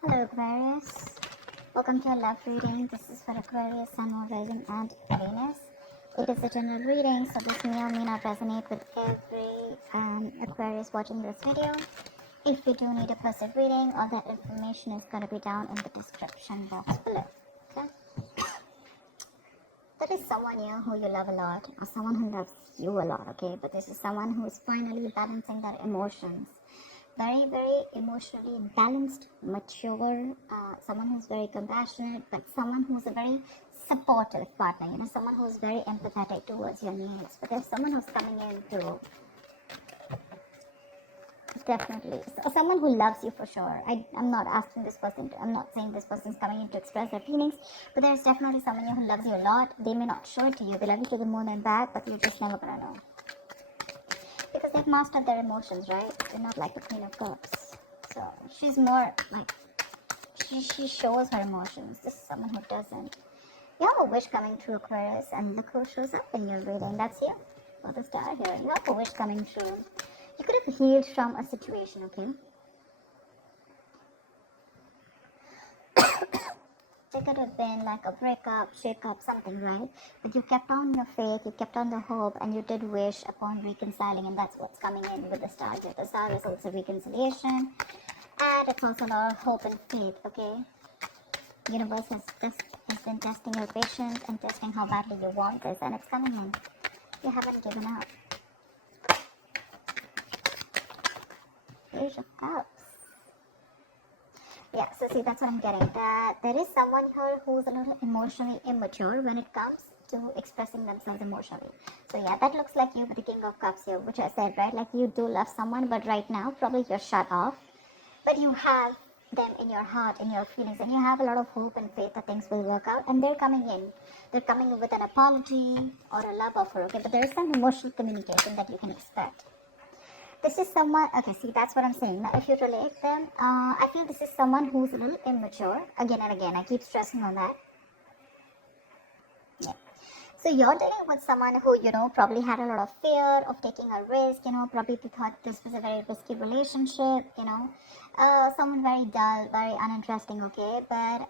Hello Aquarius, welcome to your love reading. This is for Aquarius, Sun, Moon, Rising and Venus. It is a general reading, so this may or may not resonate with every Aquarius watching this video. If you do need a personal reading, all that information is going to be down in the description box below. Okay? There is someone here who you love a lot, or someone who loves you a lot, okay? But this is someone who is finally balancing their emotions. Very emotionally balanced, mature, someone who's very compassionate, but someone who's a very supportive partner, someone who's very empathetic towards your needs. But there's someone who's coming in to definitely, someone who loves you for sure. I'm not asking this person, I'm not saying this person's coming in to express their feelings, but there's definitely someone here who loves you a lot. They may not show it to you, they love you to the moon and back, but you're just never gonna know. Because they've mastered their emotions, right? They're not like the Queen of Cups. So she's more like, she shows her emotions. This is someone who doesn't. You have a wish coming true, Aquarius, and look who shows up in your reading. That's you. For the star here. You have a wish coming true. You could have healed from a situation, okay? It could have been like a breakup, shake-up, something, right? But you kept on your faith, you kept on the hope, and you did wish upon reconciling, and that's what's coming in with the star. The star is also reconciliation, and it's also a lot of hope and faith, okay? The universe has been testing your patience and testing how badly you want this, and it's coming in. You haven't given up. Page of Cups. Yeah, so see, that's what I'm getting. That there is someone here who's a little emotionally immature when it comes to expressing themselves emotionally. So yeah, that looks like you with the King of Cups here, which I said, right? Like you do love someone, but right now probably you're shut off. But you have them in your heart, in your feelings, and you have a lot of hope and faith that things will work out. And they're coming in. They're coming in with an apology or a love offer, okay? But there is some emotional communication that you can expect. This is someone, okay, see, that's what I'm saying. Now, if you relate them, I feel this is someone who's a little immature. Again and again, I keep stressing on that. Yeah. So you're dealing with someone who, probably had a lot of fear of taking a risk, probably thought this was a very risky relationship, someone very dull, very uninteresting, okay? But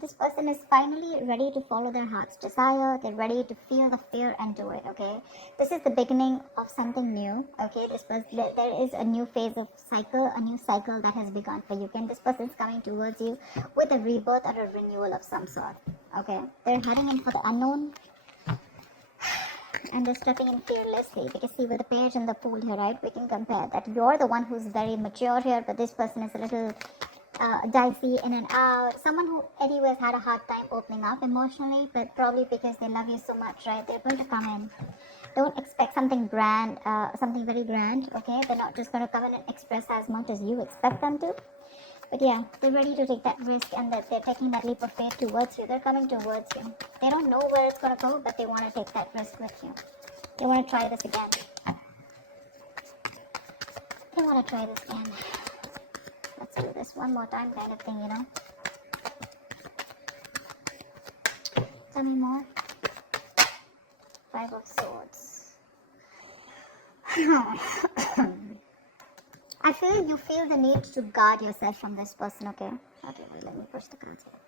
this person is finally ready to follow their heart's desire. They're ready to feel the fear and do it, okay? This is the beginning of something new, okay? There is a new phase of cycle, a new cycle that has begun for you, and this person is coming towards you with a rebirth or a renewal of some sort, okay? They're heading in for the unknown. And they're stepping in fearlessly, because see, with the page and the fool here, right, we can compare that you're the one who's very mature here, but this person is a little dicey in and out. Someone who anyways had a hard time opening up emotionally, but probably because they love you so much, right, they're going to come in. Don't expect something grand, something very grand, okay? They're not just going to come in and express as much as you expect them to. But yeah, they're ready to take that risk, and that they're taking that leap of faith towards you. They're coming towards you. They don't know where it's going to go, but they want to take that risk with you. They want to try this again. They want to try this again. Let's do this one more time kind of thing, Tell me more. Five of Swords. I feel you feel the need to guard yourself from this person, okay? Okay, well, let me push the cards here.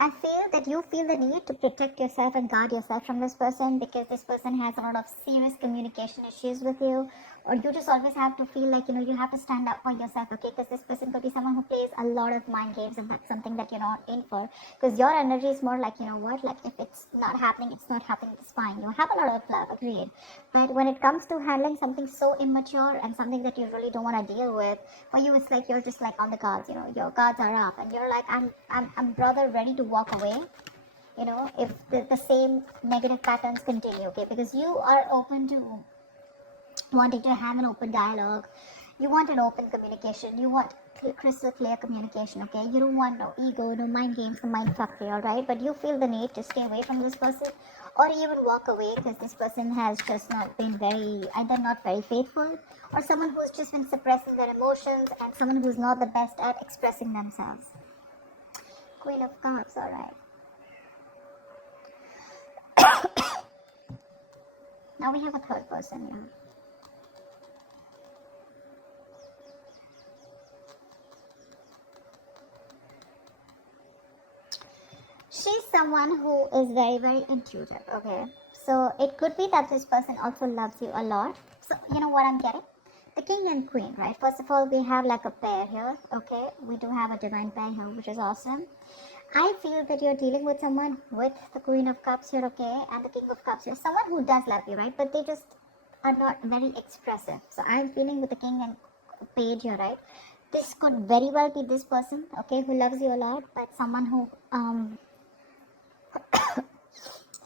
I feel that you feel the need to protect yourself and guard yourself from this person, because this person has a lot of serious communication issues with you, or you just always have to feel like, you have to stand up for yourself, okay? Because this person could be someone who plays a lot of mind games, and that's something that you're not in for, because your energy is more like, like if it's not happening, it's not happening, it's fine. You have a lot of love, agreed. But when it comes to handling something so immature and something that you really don't want to deal with, for you it's like you're just like on the guards, your guards are up, and you're like, I'm rather ready to walk away, if the same negative patterns continue, okay? Because you are open to wanting to have an open dialogue. You want an open communication. You want crystal clear communication, okay? You don't want no ego, no mind games, no mind fuckery, alright? But you feel the need to stay away from this person, or even walk away, because this person has just not been either not very faithful, or someone who's just been suppressing their emotions, and someone who's not the best at expressing themselves. Queen of Cups, alright. Now we have a third person here. she's someone who is very, very intuitive, okay? So it could be that this person also loves you a lot. So you know what I'm getting? The king and queen, right? First of all, we have like a pair here, okay? We do have a divine pair here, which is awesome. I feel that you're dealing with someone with the Queen of Cups here, okay? And the King of Cups here. Someone who does love you, right? But they just are not very expressive. So I'm feeling with the King and Page here, right? This could very well be this person, okay, who loves you a lot, but someone who,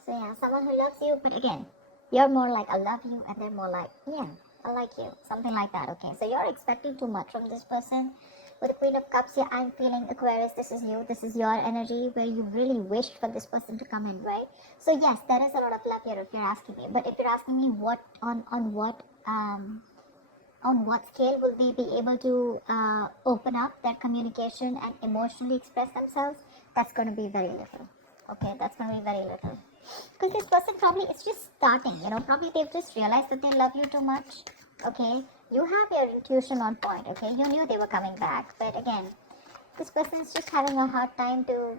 so yeah, someone who loves you, but again, you're more like, I love you, and they're more like, yeah, I like you. Something like that, okay? So you're expecting too much from this person. With the Queen of Cups here, I'm feeling, Aquarius, this is you. This is your energy where you really wish for this person to come in, right? So yes, there is a lot of love here if you're asking me. But if you're asking me what, on what scale will they be able to open up their communication and emotionally express themselves, that's going to be very little. Okay, that's going to be very little. Because this person probably is just starting, probably they've just realized that they love you too much. Okay, you have your intuition on point. Okay, you knew they were coming back, but again, this person is just having a hard time to,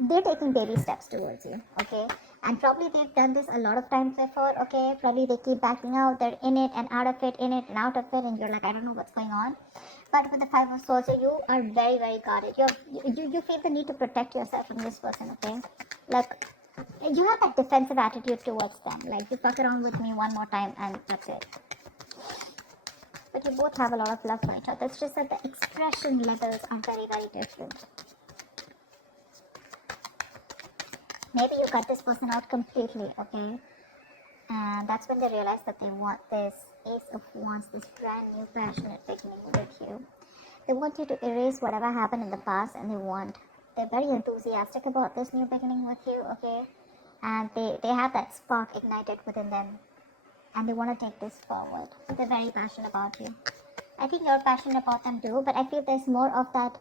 they're taking baby steps towards you. Okay, and probably they've done this a lot of times before. Okay, probably they keep backing out, they're in it and out of it, in it and out of it, and you're like, I don't know what's going on. But with the Five of Swords, you are very, very guarded. You feel the need to protect yourself from this person. Okay, like, you have that defensive attitude towards them, like, you fuck around with me one more time and that's it. But you both have a lot of love for each other. It's just that the expression levels are very, very different. Maybe you cut this person out completely, okay? And that's when they realize that they want this Ace of Wands, this brand new passionate beginning with you. They want you to erase whatever happened in the past, and they're very enthusiastic about this new beginning with you, okay? And they have that spark ignited within them, and they want to take this forward. They're very passionate about you. I think you're passionate about them too, but I feel there's more of that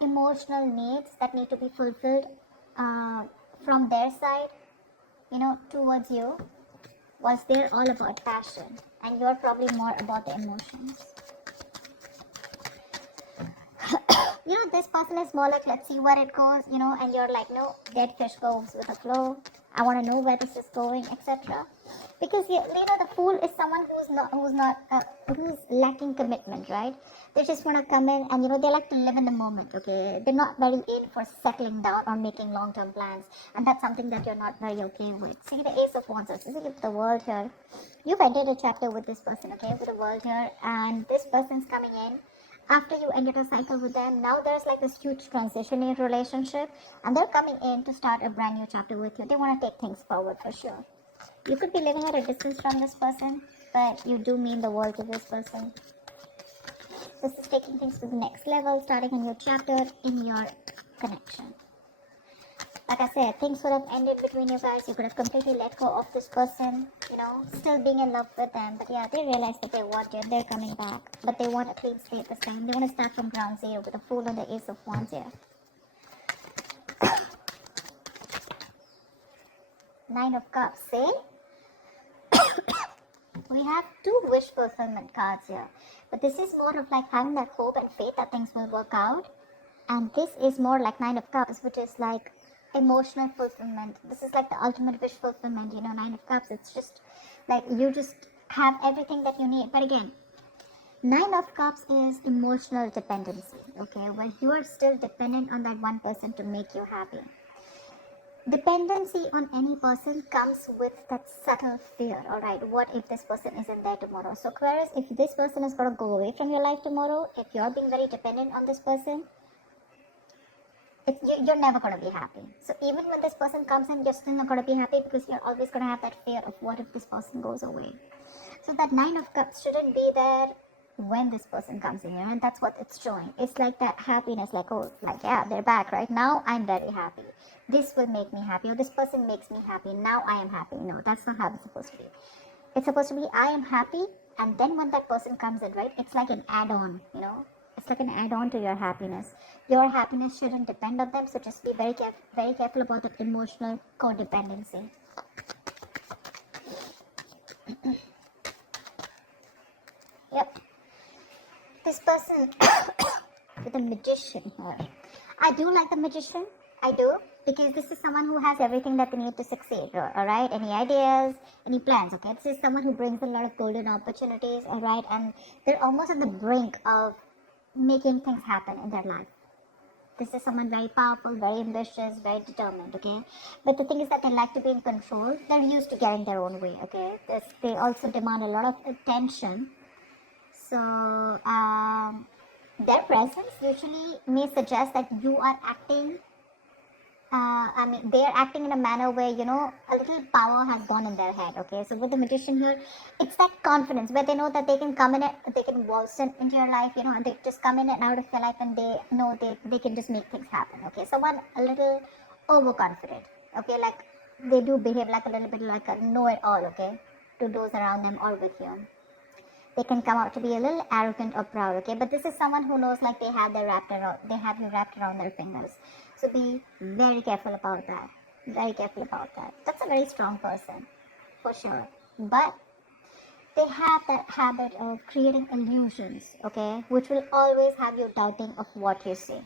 emotional needs that need to be fulfilled from their side, towards you, whilst they're all about passion, and you're probably more about the emotions. This person is more like, let's see where it goes, and you're like, no, dead fish goes with the flow. I want to know where this is going, etc. Because the fool is someone who's lacking commitment, right? They just want to come in and they like to live in the moment. Okay, they're not very in for settling down or making long-term plans, and that's something that you're not very okay with. See the Ace of Wands, see the World here. You've ended a chapter with this person, okay, with the World here, and this person's coming in. After you ended a cycle with them, now there's like this huge transition in your relationship, and they're coming in to start a brand new chapter with you. They want to take things forward for sure. You could be living at a distance from this person, but you do mean the world to this person. This is taking things to the next level, starting a new chapter in your connection. Like I said, things would have ended between you guys. You could have completely let go of this person, still being in love with them. But yeah, they realize that they want you and they're coming back. But they want a clean slate this time. They want to start from ground zero with the Fool and the Ace of Wands here. Nine of Cups, see? We have two wish fulfillment cards here. But this is more of like having that hope and faith that things will work out. And this is more like Nine of Cups, which is like emotional fulfillment. This is like the ultimate wish fulfillment, Nine of Cups. It's just like you just have everything that you need. But again, Nine of Cups is emotional dependency, okay, where you are still dependent on that one person to make you happy. Dependency on any person comes with that subtle fear. All right, what if this person isn't there tomorrow? So Aquarius, if this person is going to go away from your life tomorrow, if you're being very dependent on this person, you're never going to be happy. So even when this person comes in, you're still not going to be happy because you're always going to have that fear of what if this person goes away. So that Nine of Cups shouldn't be there when this person comes in, and that's what it's showing. It's like that happiness, like, oh, like, yeah, they're back right now. I'm very happy. This will make me happy, or this person makes me happy. Now I am happy. No, that's not how it's supposed to be. It's supposed to be, I am happy, and then when that person comes in, right, it's like an add-on, It's like an add-on to your happiness. Your happiness shouldn't depend on them, so just be very careful about that emotional codependency. Yep. This person with a Magician here. I do like the Magician. I do, because this is someone who has everything that they need to succeed, alright? Any ideas, any plans, okay? This is someone who brings a lot of golden opportunities, alright? And they're almost at the brink of making things happen in their life. This is someone very powerful, very ambitious, very determined, okay? But the thing is that they like to be in control. They're used to getting their own way, okay? They also demand a lot of attention. So, their presence usually may suggest that you are acting they're acting in a manner where, a little power has gone in their head, okay? So with the magician here, it's that confidence where they know that they can come in, they can waltz into your life, and they just come in and out of your life, and they know they can just make things happen, okay? Someone a little overconfident, okay? Like, they do behave like a little bit like a know-it-all, okay? To those around them or with you. They can come out to be a little arrogant or proud, okay? But this is someone who knows like they have you wrapped around their fingers. So be very careful about that. Very careful about that. That's a very strong person, for sure. But they have that habit of creating illusions, okay? Which will always have you doubting of what you see.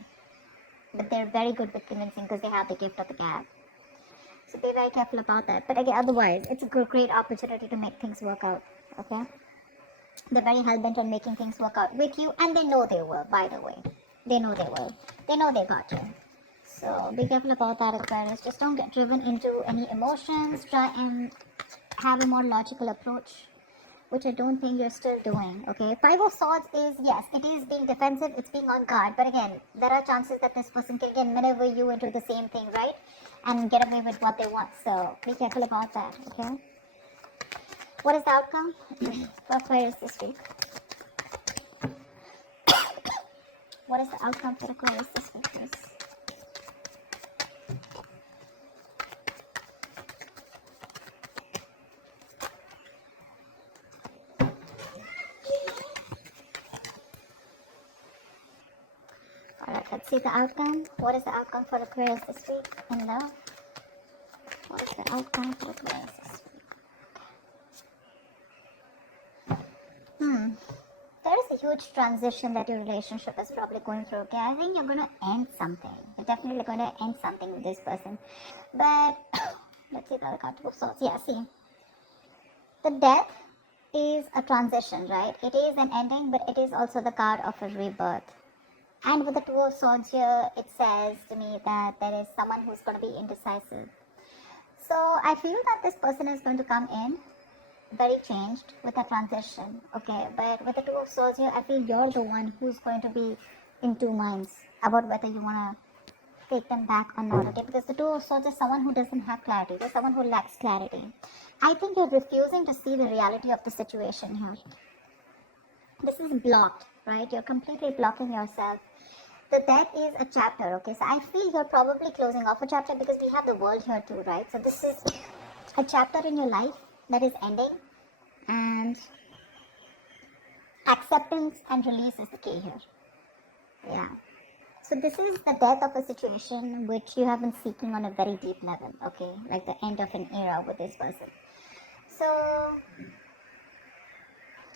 But they're very good with convincing because they have the gift of the gab. So be very careful about that. But again, otherwise, it's a great opportunity to make things work out, okay? They're very hell-bent on making things work out with you, and they know they will, by the way. They know they will. They know they got you. So be careful about that, Aquarius. Just don't get driven into any emotions. Try and have a more logical approach, which I don't think you're still doing, okay? Five of Swords is, yes, it is being defensive, it's being on guard. But again, there are chances that this person can again maneuver you into the same thing, right? And get away with what they want. So be careful about that, okay? What is the outcome for Aquarius this week? What is the outcome for Aquarius this week, please? Alright, let's see the outcome. What is the outcome for Aquarius this week in love? What is the outcome for Aquarius this week? There is a huge transition that your relationship is probably going through, okay? I think you're going to end something. You're definitely going to end something with this person. But, let's see the other card, Two of Swords. Yeah, see. The death is a transition, right? It is an ending, but it is also the card of a rebirth. And with the Two of Swords here, it says to me that there is someone who's going to be indecisive. So, I feel that this person is going to come in very changed with a transition, okay? But with the Two of Swords here, I feel you're the one who's going to be in two minds about whether you want to take them back or not, okay? Because the Two of Swords is someone who doesn't have clarity. They're someone who lacks clarity. I think you're refusing to see the reality of the situation here. This is blocked, right? You're completely blocking yourself. The death is a chapter, okay? So I feel you're probably closing off a chapter because we have the world here too, right? So this is a chapter in your life that is ending, and acceptance and release is the key here. Yeah. So this is the death of a situation which you have been seeking on a very deep level, okay? Like the end of an era with this person. So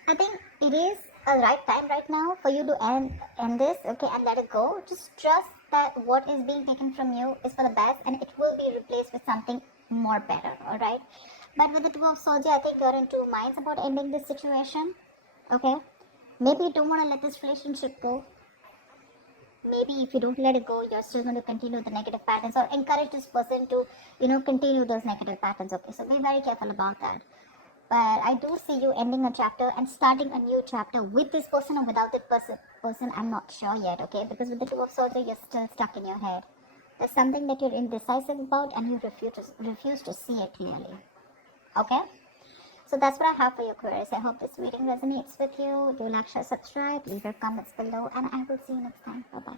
I think it is a right time right now for you to end this, okay, and let it go. Just trust that what is being taken from you is for the best, and it will be replaced with something more better, alright? But with the Two of Swords, I think you're in two minds about ending this situation, okay? Maybe you don't want to let this relationship go. Maybe if you don't let it go, you're still going to continue the negative patterns or encourage this person to, continue those negative patterns, okay? So be very careful about that. But I do see you ending a chapter and starting a new chapter with this person or without this person. I'm not sure yet, okay? Because with the Two of Swords, you're still stuck in your head. There's something that you're indecisive about and you refuse to see it clearly. Okay? So that's what I have for you, Aquarius. I hope this reading resonates with you. Do like, share, subscribe, leave your comments below, and I will see you next time. Bye-bye.